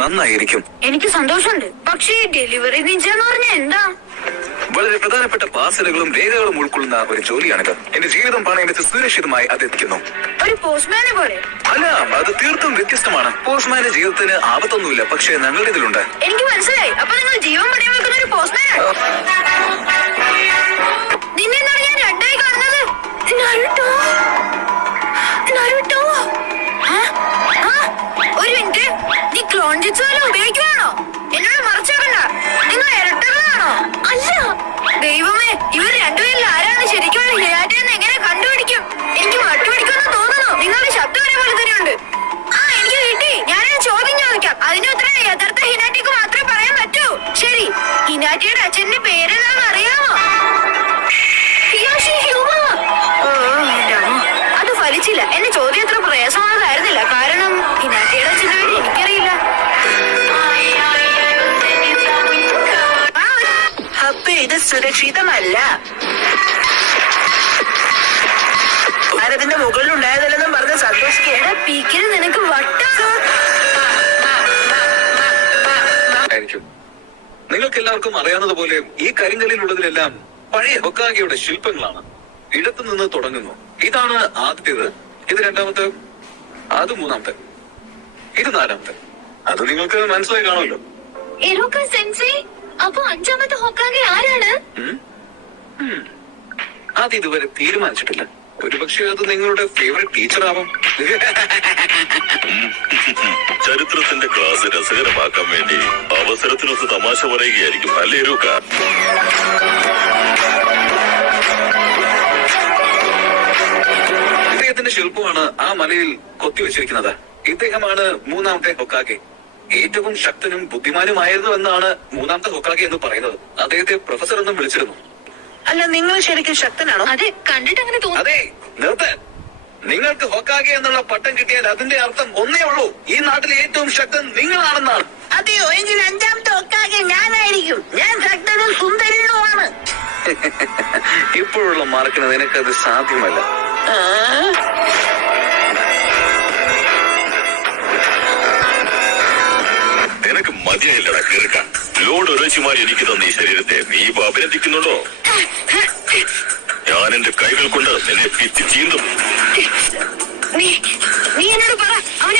നന്നായിരിക്കും. എനിക്ക് സന്തോഷമുണ്ട്. പക്ഷേ ഡെലിവറി നിഞ്ച എന്ന് പറഞ്ഞാൽ എന്താ? വളരെ പ്രധാനപ്പെട്ട പാർസലുകളും രേഖകളും ഉൾക്കൊള്ളുന്ന ഒരു ജോലിയാണിത്. എന്റെ ജീവിതം പണയമെടുത്ത് സുരക്ഷിതമായി അതെത്തിക്കുന്നു. ഒരു പോസ്റ്റ്മാനെ പോലെ? അല്ല, അത് തീർത്തും വ്യത്യസ്തമാണ്. പോസ്റ്റ്മാന്റെ ജീവിതത്തിന് ആപത്തൊന്നുമില്ല, പക്ഷേ ഞങ്ങളുടെ ഇതിലുണ്ട്. എനിക്ക് മനസ്സിലായി. അപ്പൊ നിങ്ങൾ ജീവൻ പണയം വെക്കുന്ന ഒരു പോസ്റ്റ്മാനാണ്. നിന്നെന്താണ് ഞാൻ രണ്ടായി കാണുന്നത്? ഒരു മിനിറ്റ്, നീ ക്ലോൺ ജിറ്റ്സു വല്ലതും ഉപയോഗിക്കുകയാണോ? എന്നോട് മറച്ചു വെക്കണ്ട. നിങ്ങൾ ഇരട്ടകളാണോ? അല്ല. ദൈവമേ, ഇവർ രണ്ടുപേരിൽ ആരാണ് ശരിക്കും ഹിനാറ്റയെന്ന് എങ്ങനെ കണ്ടുപിടിക്കും? എനിക്ക് വട്ടുപിടിക്കുമെന്ന് തോന്നുന്നു. നിങ്ങളുടെ ശബ്ദം ഒരേപോലെ തന്നെയുണ്ട്. എനിക്ക് കിട്ടി. ഞാനൊരു ചോദ്യം ചോദിക്കാം. അതിന് ഉത്തരം യഥാർത്ഥ ഹിനാറ്റയ്ക്ക് മാത്രമേ പറയാൻ പറ്റൂ. ശരി, ഹിനാറ്റയുടെ അച്ഛന്റെ പേരെന്താണെന്ന് അറിയാമോ? അത് ഫലിച്ചില്ല. എന്റെ ചോദ്യം അത്ര പ്രയാസമുള്ളതായിരുന്നില്ല. കാരണം ഹിനാറ്റയുടെ അച്ഛന്റെ പേര് എനിക്കറിയില്ല. അപ്പൊ ഇത് സുരക്ഷിതമല്ല. ഭാരതിന്റെ മുകളിലുണ്ടായതല്ലെന്നും പറഞ്ഞ് സന്തോഷിക്കേണ്ട. പീക്കിന് നിനക്ക് ആയിരിക്കും. നിങ്ങൾക്ക് എല്ലാവർക്കും അറിയാവുന്നതുപോലെ ഈ കരിങ്കല്ലിലുള്ളതിലെല്ലാം പഴയ ഹൊക്കാഗെയുടെ ശില്പങ്ങളാണ്. ഇടത്തു നിന്ന് തുടങ്ങുന്നു. ഇതാണ് ആദ്യത്തേത്, ഇത് രണ്ടാമത്തെ, അത് മൂന്നാമത്തെ, ഇത് നാലാമത്തെ. അത് നിങ്ങൾക്ക് മനസ്സിലായി കാണുമല്ലോ. അപ്പൊ അഞ്ചാമത്തെ ഹൊക്കാഗെ ആരാണ്? അത് ഇതുവരെ തീരുമാനിച്ചിട്ടില്ല. ഒരുപക്ഷെ അത് നിങ്ങളുടെ ഫേവറേറ്റ് ടീച്ചർ ആവാം. ചരിത്രത്തിന്റെ ക്ലാസ് രസകരമാക്കാൻ വേണ്ടി അവസരത്തിനൊത്ത് തമാശ പറയുകയായിരിക്കും, അല്ലേ രൂക്ക? ഇദ്ദേഹത്തിന്റെ ശില്പമാണ് ആ മലയിൽ കൊത്തിവെച്ചിരിക്കുന്നത്. ഇദ്ദേഹമാണ് മൂന്നാമത്തെ ഹൊക്കാഗെ. ഏറ്റവും ശക്തനും ബുദ്ധിമാനുമായിരുന്നു എന്നാണ് മൂന്നാമത്തെ ഹൊക്കാഗെ എന്ന് പറയുന്നത്. അദ്ദേഹത്തെ പ്രൊഫസർ എന്നും വിളിച്ചിരുന്നു. അല്ല, നിങ്ങൾ ശരിക്കും ശക്തനാണോ? അതെ, കണ്ടിട്ട് അങ്ങനെ തോന്നുന്നു. അതെ, നിർത്ത്. നിങ്ങൾക്ക് ഹൊക്കാഗെ എന്നുള്ള പട്ടം കിട്ടിയാൽ അതിന്റെ അർത്ഥം ഒന്നേ ഉള്ളൂ, ഈ നാട്ടിലെ ഏറ്റവും ശക്തൻ നിങ്ങളാണെന്നാണ്. അതെയോ? എങ്കിൽ അഞ്ചാമത്തെ ഹൊക്കാഗെ ഞാനായിരിക്കും. ഞാൻ ശക്തനും സുന്ദരനുമാണ്. ഇപ്പോഴുള്ള മാർക്കിന് നിനക്കത് സാധ്യമല്ല. നിനക്ക് മതിയായില്ലടാ കേൾക്കാൻ. ലോഡ് ഒരച്ചുമാരി എനിക്ക് തന്ന ഈ ശരീരത്തെ നീ ഇപ്പൊ അഭിനന്ദിക്കുന്നുണ്ടോ? ഞാൻ എന്റെ കൈകൾ കൊണ്ട് നിന്നെ പിച്ച് ചീന്തും. നീ എന്നോട് പറ, അവനെ